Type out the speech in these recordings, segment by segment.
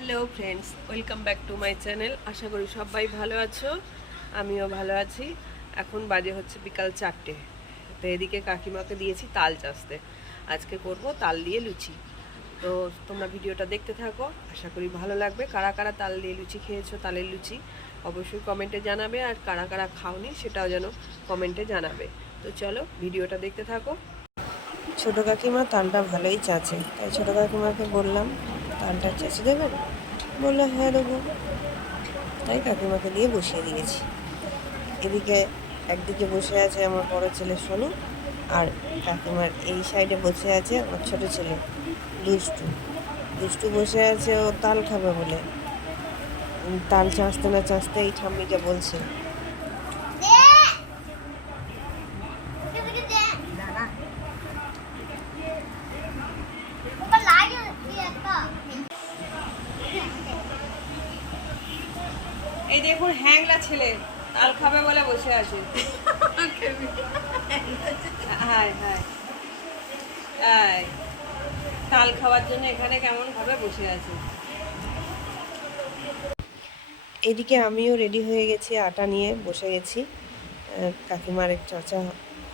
Hello friends welcome back to my channel আশা করি সবাই ভালো আছো। আমিও ভালো আছি। এখন বাজে হচ্ছে বিকাল চারটে। তো এদিকে কাকিমাকে দিয়েছি তাল চাষতে। আজকে করব তাল দিয়ে লুচি। তো তোমরা ভিডিওটা দেখতে থাকো। আশা করি ভালো লাগবে। কারা কারা তাল দিয়ে লুচি খেয়েছো, তালের লুচি, অবশ্যই কমেন্টে জানাবে। আর কারা কারা খাওনি, সেটাও যেন কমেন্টে জানাবে। তো চলো ভিডিওটা দেখতে থাকো। ছোট কাকিমা তালটা ভালোই চাচে। তাই ছোট কাকিমাকে বললাম তালটা চেঁচে দেবেন বলল হ্যাঁ দেবো তাই কাকিমাকে দিয়ে বসিয়ে দিয়েছি এদিকে একদিকে বসে আছে আমার বড় ছেলে সোনু আর কাকিমার এই সাইডে বসে আছে আমার ছোট ছেলে দুষ্টু। দুষ্টু বসে আছে ও তাল খাবে বলে। তাল চাঁচতে না চাঁচতে এই ঠাম্মিটা বলছে এই দেখুন হ্যাংলা ছেলে, তাল খাবে বলে বসে আছে। হাই হাই তাল খাওয়ার জন্য এখানে কেমন ভাবে বসে আছে? এদিকে আমিও রেডি হয়ে গেছি, আটা নিয়ে বসে গেছি। কাকিমার চাচা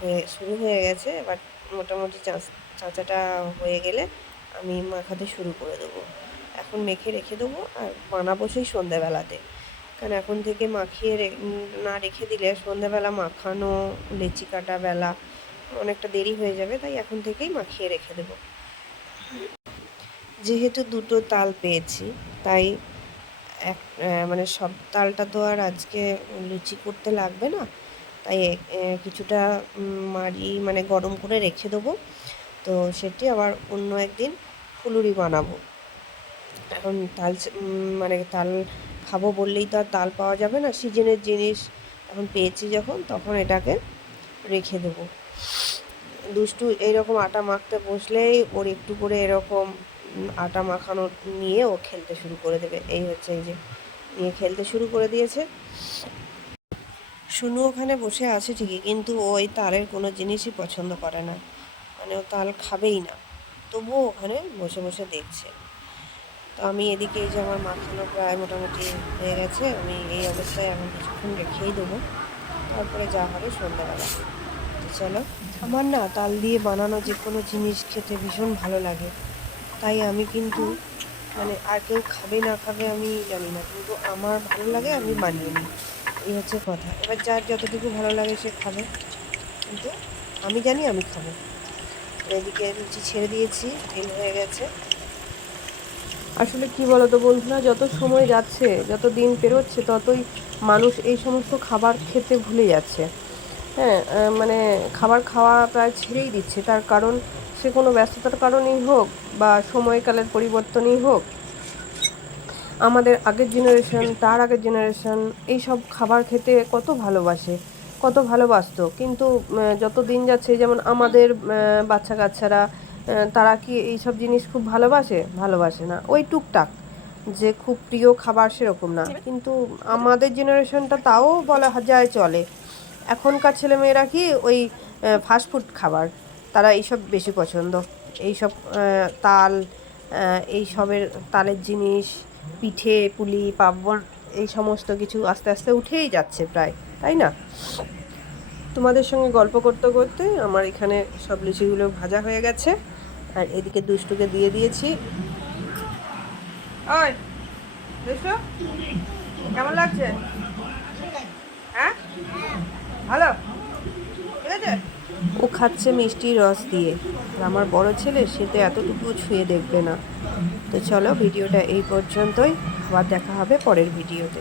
হয়ে, শুরু হয়ে গেছে, এবার মোটামুটি চাঁচ- চাচাটা হয়ে গেলে আমি মাখাতে শুরু করে দেবো। এখন মেখে রেখে দেবো আর বানাবো সেই সন্ধ্যাবেলাতে কারণ এখন থেকে মাখিয়ে না রেখে দিলে সন্ধ্যাবেলা মাখানো লেচি কাটা বেলা অনেকটা দেরি হয়ে যাবে, তাই এখন থেকেই মাখিয়ে রেখে দেবো। যেহেতু দুটো তাল পেয়েছি, তাই এক মানে সব তালটা তো আর আজকে লুচি করতে লাগবে না, তাই কিছুটা মাড়ি মানে গরম করে রেখে দেবো। তো সেটি আবার অন্য একদিন ফুলুরি বানাবো। এখন তাল মানে তাল খাব বললেই তো আর তাল পাওয়া যাবে না। সিজনের জিনিস এখন পেয়েছি যখন, তখন এটাকে রেখে দেবো। দুষ্টু এইরকম আটা মাখতে বসলেই ওর একটু করে এরকম আটা মাখানো নিয়ে ও খেলতে শুরু করে দেবে। এই হচ্ছে এই যে, নিয়ে খেলতে শুরু করে দিয়েছে। শুনু ওখানে বসে আছে ঠিকই, কিন্তু ওই তালের কোনো জিনিসই পছন্দ করে না। মানে ও তাল খাবেই না। তবুও ওখানে বসে বসে দেখছে। তো আমি এদিকে এই যে আমার মাখানো প্রায় মোটামুটি হয়ে গেছে, আমি এই অবস্থায় এখন কিছুক্ষণ রেখেই দেবো। তারপরে যা হবে সন্ধ্যাবেলা। চলো, আমার না তাল দিয়ে বানানো যে কোনো জিনিস খেতে ভীষণ ভালো লাগে। তাই আমি কিন্তু মানে আর কেউ খাবে না খাবে আমি জানি না, কিন্তু আমার ভালো লাগে আমি বানিয়ে নিই। এই হচ্ছে কথা। এবার যার যতটুকু ভালো লাগে সে খাবে। কিন্তু আমি জানি আমি খাব। এদিকে লুচি ছেড়ে দিয়েছি, তেল হয়ে গেছে। আসলে কি বলতো বন্ধুরা যত সময় যাচ্ছে, যত দিন পেরোচ্ছে, ততই মানুষ এই সমস্ত খাবার খেতে ভুলে যাচ্ছে। হ্যাঁ মানে খাবার খাওয়া প্রায় ছেড়েই দিচ্ছে। তার কারণ সে কোনো ব্যস্ততার কারণেই হোক বা সময়কালের পরিবর্তনই হোক, আমাদের আগের জেনারেশন তার আগের জেনারেশন এই সব খাবার খেতে কত ভালোবাসে, কত ভালোবাসত। কিন্তু যত দিন যাচ্ছে, যেমন আমাদের বাচ্চা কাচ্চারা তারা কি এই সব জিনিস খুব ভালোবাসে? ভালোবাসে না। ওই টুকটাক যে খুব প্রিয় খাবার সেরকম না। কিন্তু আমাদের জেনারেশনটা তাও বলা যায় চলে। এখনকার ছেলেমেয়েরা কি ওই ফাস্টফুড খাবার তারা এইসব বেশি পছন্দ। এইসব তাল আহ, এই সবের তালের জিনিস পিঠে পুলি পার্বণ এই সমস্ত কিছু আস্তে আস্তে উঠেই যাচ্ছে প্রায় তাই না? তোমাদের সঙ্গে গল্প করতে করতে আমার এখানে সব লিচিগুলো ভাজা হয়ে গেছে। আর এদিকে দুষ্টুকে দিয়ে দিয়েছি। ওই কেমন লাগছে? হ্যাঁ? ভালো? ও খাচ্ছে মিষ্টির রস দিয়ে। আর আমার বড় ছেলে, সে তো এতটুকু ছুঁয়ে দেখবে না। তো চলো, ভিডিওটা এই পর্যন্তই। আবার দেখা হবে পরের ভিডিওতে।